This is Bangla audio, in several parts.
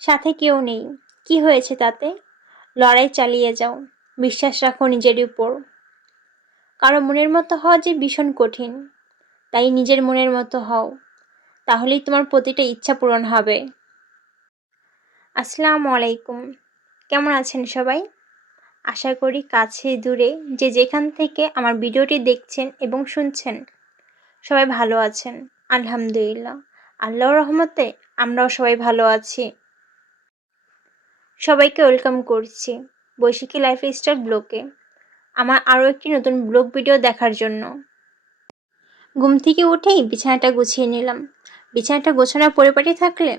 সাথে কেউ নেই, কি হয়েছে তাতে? লড়াই চালিয়ে যাও, বিশ্বাস রাখো নিজের উপর। কারো মনের মতো হওয়া যে ভীষণ কঠিন, তাই নিজের মনের মতো হও, তাহলেই তোমার প্রতিটা ইচ্ছা পূরণ হবে। আসসালামু আলাইকুম, কেমন আছেন সবাই? আশা করি কাছে দূরে যে যেখান থেকে আমার ভিডিওটি দেখছেন এবং শুনছেন সবাই ভালো আছেন। আলহামদুলিল্লাহ, আল্লাহর রহমতে আমরাও সবাই ভালো আছি। সবাইকে ওয়েলকাম করছি বৈশাখী লাইফস্টাইল ব্লগে, আমার আরও একটি নতুন ব্লগ ভিডিও দেখার জন্য। ঘুম থেকে উঠেই বিছানাটা গুছিয়ে নিলাম। বিছানাটা গোছানোর পরিপাটি থাকলে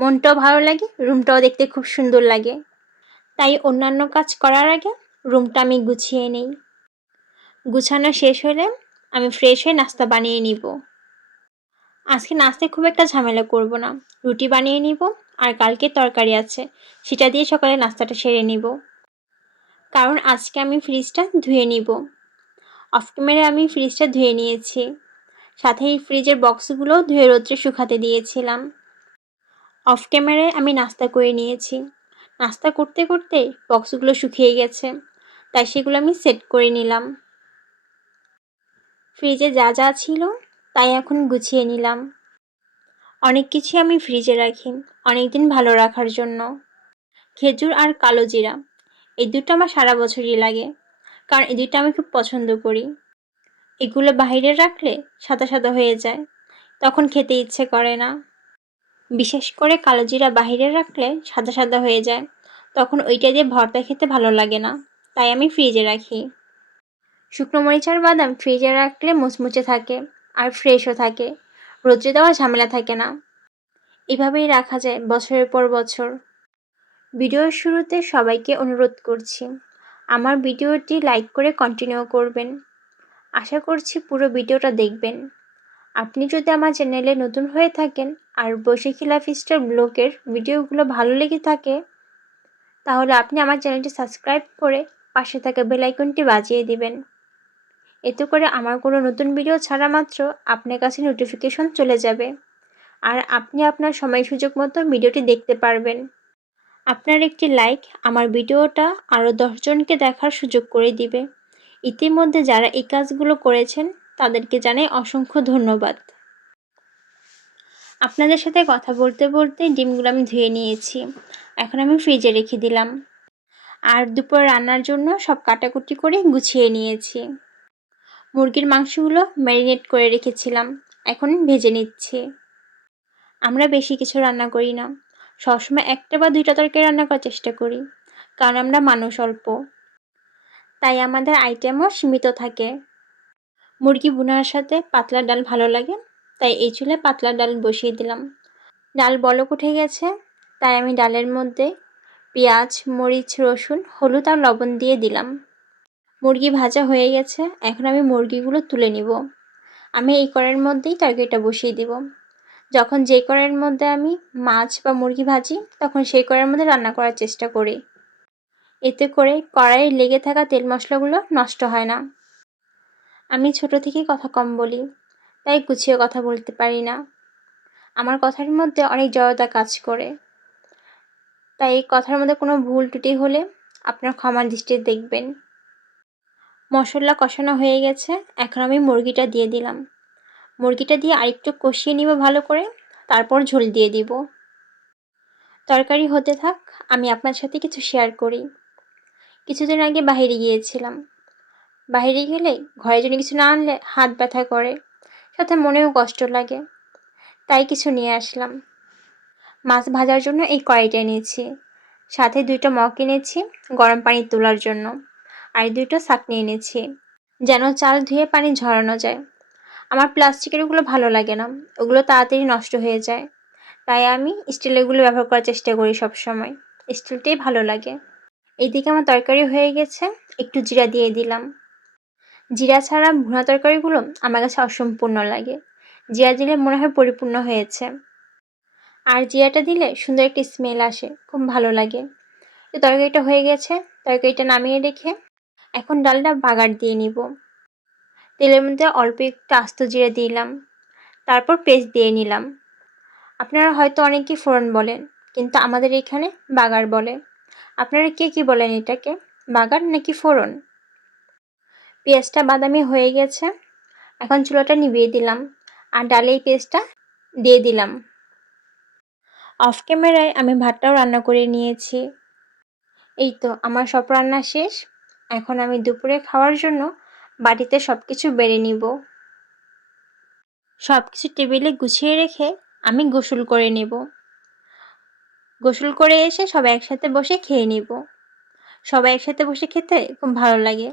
মনটাও ভালো লাগে, রুমটাও দেখতে খুব সুন্দর লাগে। তাই অন্যান্য কাজ করার আগে রুমটা আমি গুছিয়ে নিই। গুছানো শেষ হলে আমি ফ্রেশ হয়ে নাস্তা বানিয়ে নিব। আজকে নাস্তায় খুব একটা ঝামেলা করব না, রুটি বানিয়ে নিব আর কালকে তরকারি আছে সেটা দিয়ে সকালে নাস্তাটা সেরে নিব। কারণ আজকে আমি ফ্রিজটা ধুয়ে নিব। অফ ক্যামেরায় আমি ফ্রিজটা ধুয়ে নিয়েছি, সাথে এই ফ্রিজের বক্সগুলো ধুয়ে রোদ্রে শুকাতে দিয়েছিলাম। অফ ক্যামেরায় আমি নাস্তা করে নিয়েছি। নাস্তা করতে করতে বক্সগুলো শুকিয়ে গেছে, তাই সেগুলো আমি সেট করে নিলাম। ফ্রিজে যা যা ছিল তাই এখন গুছিয়ে নিলাম। অনেক কিছু আমি ফ্রিজে রাখি অনেক দিন ভালো রাখার জন্য। খেজুর আর কালো জিরা, এই দুটো আমার সারা বছরই লাগে, কারণ এই দুটো আমি খুব পছন্দ করি। এগুলো বাইরে রাখলে সাদা সাদা হয়ে যায়, তখন খেতে ইচ্ছে করে না। বিশেষ করে কালো জিরা বাইরে রাখলে সাদা সাদা হয়ে যায়, তখন ওইটা দিয়ে ভর্তা খেতে ভালো লাগে না, তাই আমি ফ্রিজে রাখি। শুকনো মরিচ আর বাদাম ফ্রিজে রাখলে মুচমুচে থাকে আর ফ্রেশও থাকে, রোদ্রে দেওয়া ঝামেলা থাকে না। এভাবেই রাখা যায় বছরের পর বছর। ভিডিওর শুরুতে সবাইকে অনুরোধ করছি আমার ভিডিওটি লাইক করে কন্টিনিউ করবেন। আশা করছি পুরো ভিডিওটা দেখবেন। আপনি যদি আমার চ্যানেলে নতুন হয়ে থাকেন আর বৈশাখী লাইফস্টাইল ব্লগের ভিডিওগুলো ভালো লেগে থাকে, তাহলে আপনি আমার চ্যানেলটি সাবস্ক্রাইব করে পাশে থাকা বেল আইকনটি বাজিয়ে দিবেন। এতে করে আমার কোনো নতুন ভিডিও ছাড়া মাত্র আপনার কাছে নোটিফিকেশন চলে যাবে, আর আপনি আপনার সময় সুযোগ মতো ভিডিওটি দেখতে পারবেন। আপনার একটি লাইক আমার ভিডিওটা আরও 10 জনকে দেখার সুযোগ করে দিবে। ইতিমধ্যে যারা এই কাজগুলো করেছেন তাদেরকে জানাই অসংখ্য ধন্যবাদ। আপনাদের সাথে কথা বলতে বলতে ডিমগুলো আমি ধুয়ে নিয়েছি, এখন আমি ফ্রিজে রেখে দিলাম। আর দুপুর রান্নার জন্য সব কাটাকুটি করে গুছিয়ে নিয়েছি। মুরগির মাংসগুলো ম্যারিনেট করে রেখেছিলাম, এখন ভেজে নিচ্ছি। আমরা বেশি কিছু রান্না করি না, সবসময় একটা বা দুইটা তরকারি রান্না করার চেষ্টা করি, কারণ আমরা মানুষ অল্প, তাই আমাদের আইটেমও সীমিত থাকে। মুরগি ভুনার সাথে পাতলা ডাল ভালো লাগে, তাই এই চুলায় পাতলা ডাল বসিয়ে দিলাম। ডাল বলক উঠে গেছে, তাই আমি ডালের মধ্যে পেঁয়াজ, মরিচ, রসুন, হলুদ আর লবণ দিয়ে দিলাম। মুরগি ভাজা হয়ে গেছে, এখন আমি মুরগিগুলো তুলে নিব। আমি এই কড়াইয়ের মধ্যেই তরকারিটা বসিয়ে দিব। যখন যে কড়াইয়ের মধ্যে আমি মাছ বা মুরগি ভাজি, তখন সেই কড়াইয়ের মধ্যে রান্না করার চেষ্টা করি। এতে করে কড়াইয়ে লেগে থাকা তেল মশলাগুলো নষ্ট হয় না। আমি ছোট থেকেই কথা কম বলি, তাই গুছিয়ে কথা বলতে পারি না। আমার কথার মধ্যে অনেক জড়তা কাজ করে, তাই এই কথার মধ্যে কোনো ভুল ত্রুটি হলে আপনার ক্ষমার দৃষ্টিতে দেখবেন। মশলা কষানো হয়ে গেছে, এখন আমি মুরগিটা দিয়ে দিলাম। মুরগিটা দিয়ে আরেকটু কষিয়ে নিব ভালো করে, তারপর ঝোল দিয়ে দিব। তরকারি হতে থাক, আমি আপনার সাথে কিছু শেয়ার করি। কিছুদিন আগে বাইরে গিয়েছিলাম। বাইরে গেলে ঘরে যদি কিছু না আনলে হাত ব্যথা করে, সাথে মনেও কষ্ট লাগে, তাই কিছু নিয়ে আসলাম। মাছ ভাজার জন্য এই কড়াইটা এনেছি, সাথে 2টা মগ এনেছি গরম পানি তোলার জন্য, আর 2টা ছাঁকনি এনেছি যেন চাল ধুয়ে পানি ঝরানো যায়। আমার প্লাস্টিকের ওগুলো ভালো লাগে না, ওগুলো তাড়াতাড়ি নষ্ট হয়ে যায়, তাই আমি স্টিলেরগুলো ব্যবহার করার চেষ্টা করি সব সময়। স্টিলটাই ভালো লাগে। এইদিকে আমার তরকারি হয়ে গেছে, একটু জিরা দিয়ে দিলাম। জিরা ছাড়া ভুনা তরকারিগুলো আমার কাছে অসম্পূর্ণ লাগে, জিরা দিলে মনে হয় পরিপূর্ণ হয়েছে। আর জিরাটা দিলে সুন্দর একটি স্মেল আসে, খুব ভালো লাগে। তো তরকারিটা হয়ে গেছে, তরকারিটা নামিয়ে রেখে এখন ডালটা বাগার দিয়ে নিব। তেলের মধ্যে অল্প একটু আস্ত জিরা দিলাম, তারপর পেস্ট দিয়ে নিলাম। আপনারা হয়তো অনেকেই ফোড়ন বলেন, কিন্তু আমাদের এখানে বাগার বলে। আপনারা কে কি বলেন এটাকে, বাগার নাকি ফোড়ন? পেঁয়াজটা বাদামি হয়ে গেছে, এখন চুলাটা নিভিয়ে দিলাম আর ডালে এই পেস্টটা দিয়ে দিলাম। অফ ক্যামেরায় আমি ভাতটাও রান্না করে নিয়েছি। এই তো আমার সব রান্না শেষ। এখন আমি দুপুরে খাওয়ার জন্য বাটিতে সব কিছু বেড়ে নিব। সব কিছু টেবিলে গুছিয়ে রেখে আমি গোসল করে নেব। গোসল করে এসে সবাই একসাথে বসে খেয়ে নিব। সবাই একসাথে বসে খেতে খুব ভালো লাগে।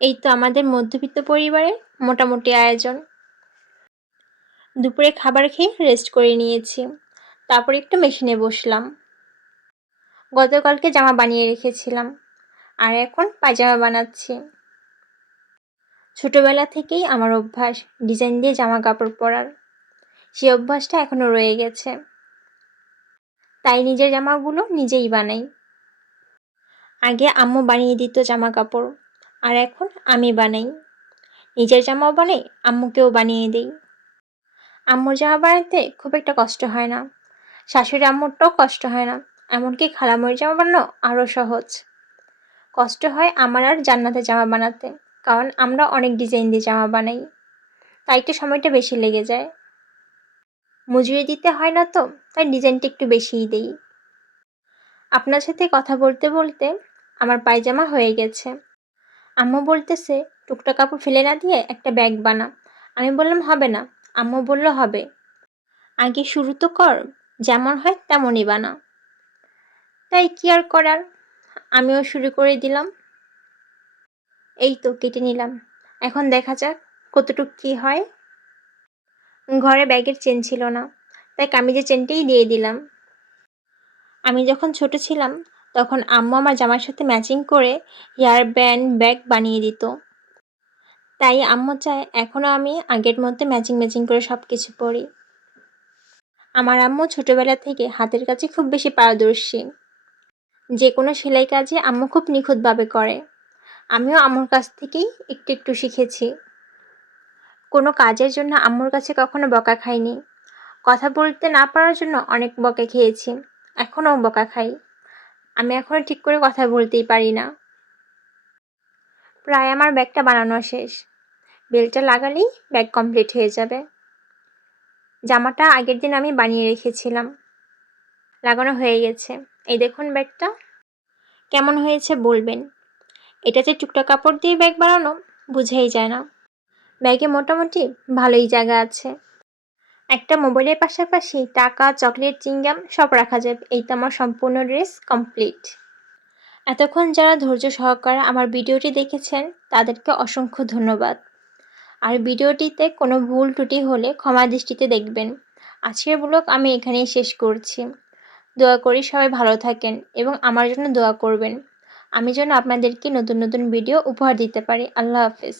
এই তো আমাদের মধ্যবিত্ত পরিবারের মোটামুটি আয়োজন। দুপুরে খাবার খেয়ে রেস্ট করে নিয়েছি, তারপর একটু মেশিনে বসলাম। গতকালকে জামা বানিয়ে রেখেছিলাম আর এখন পায়জামা বানাচ্ছি। ছোটবেলা থেকেই আমার অভ্যাস ডিজাইন দিয়ে জামা কাপড় পরার। সেই অভ্যাসটা এখনো রয়ে গেছে, তাই নিজের জামাগুলো নিজেই বানাই। আগে আম্মু বানিয়ে দিত জামা কাপড়, আর এখন আমি বানাই। নিজের জামাও বানাই, আম্মুকেও বানিয়ে দিই। আম্মুর জামা বানাতে খুব একটা কষ্ট হয় না, শাশুড়ি আম্মুরটাও কষ্ট হয় না, এমনকি খালামণির জামা বানানো আরও সহজ। কষ্ট হয় আমার আর জান্নাতের জামা বানাতে, কারণ আমরা অনেক ডিজাইন দিয়ে জামা বানাই, তাই একটু সময়টা বেশি লেগে যায়। মজুরি দিতে হয় না তো, তাই ডিজাইনটা একটু বেশিই দিই। আপনার সাথে কথা বলতে বলতে আমার পায়জামা হয়ে গেছে। আম্মু বলতেছে টুকটা কাপড় ফেলে না দিয়ে একটা ব্যাগ বানা। আমি বললাম হবে না। আম্মু বলল হবে, আগে শুরু তো কর, যেমন হয় তেমনই বানা। তাই কি আর করার, আমিও শুরু করে দিলাম। এই তো কেটে নিলাম, এখন দেখা যাক কতটুক কি হয়। ঘরে ব্যাগের চেন ছিল না, তাই কামিজের চেনটাই দিয়ে দিলাম। আমি যখন ছোট ছিলাম তখন আম্মু আমার জামার সাথে ম্যাচিং করে হেয়ার ব্যান্ড ব্যাগ বানিয়ে দিত, তাই আম্মু চায় এখনও আমি আগের মধ্যে ম্যাচিং ম্যাচিং করে সব কিছু পরি। আমার আম্মু ছোটবেলা থেকে হাতের কাছে খুব বেশি পারদর্শী। যে কোনো সেলাই কাজে আম্মু খুব নিখুঁতভাবে করে। আমিও আম্মুর কাছ থেকেই একটু একটু শিখেছি। কোনো কাজের জন্য আম্মুর কাছে কখনো বকা খাইনি। কথা বলতে না পারার জন্য অনেক বকা খেয়েছি, এখনও বকা খাই। আমি এখনও ঠিক করে কথা বলতেই পারি না। প্রায় আমার ব্যাগটা বানানো শেষ, বেলটা লাগালেই ব্যাগ কমপ্লিট হয়ে যাবে। জামাটা আগের দিন আমি বানিয়ে রেখেছিলাম, লাগানো হয়ে গেছে। এই দেখুন ব্যাগটা কেমন হয়েছে বলবেন। এটা যে টুকটা কাপড় দিয়ে ব্যাগ বানানো বুঝাই যায় না। ব্যাগে মোটামুটি ভালোই জায়গা আছে। একটা মোবাইলের পাশাপাশি টাকা, চকলেট, চিংগাম সব রাখা যাবে। এই তো আমার সম্পূর্ণ ড্রেস কমপ্লিট। এতক্ষণ যারা ধৈর্য সহকারে আমার ভিডিওটি দেখেছেন তাদেরকে অসংখ্য ধন্যবাদ। আর ভিডিওটিতে কোনো ভুল ত্রুটি হলে ক্ষমা দৃষ্টিতে দেখবেন। আজকের ব্লগ আমি এখানেই শেষ করছি। দোয়া করি সবাই ভালো থাকেন এবং আমার জন্য দোয়া করবেন, আমি যেন আপনাদেরকে নতুন নতুন ভিডিও উপহার দিতে পারি। আল্লাহ হাফেজ।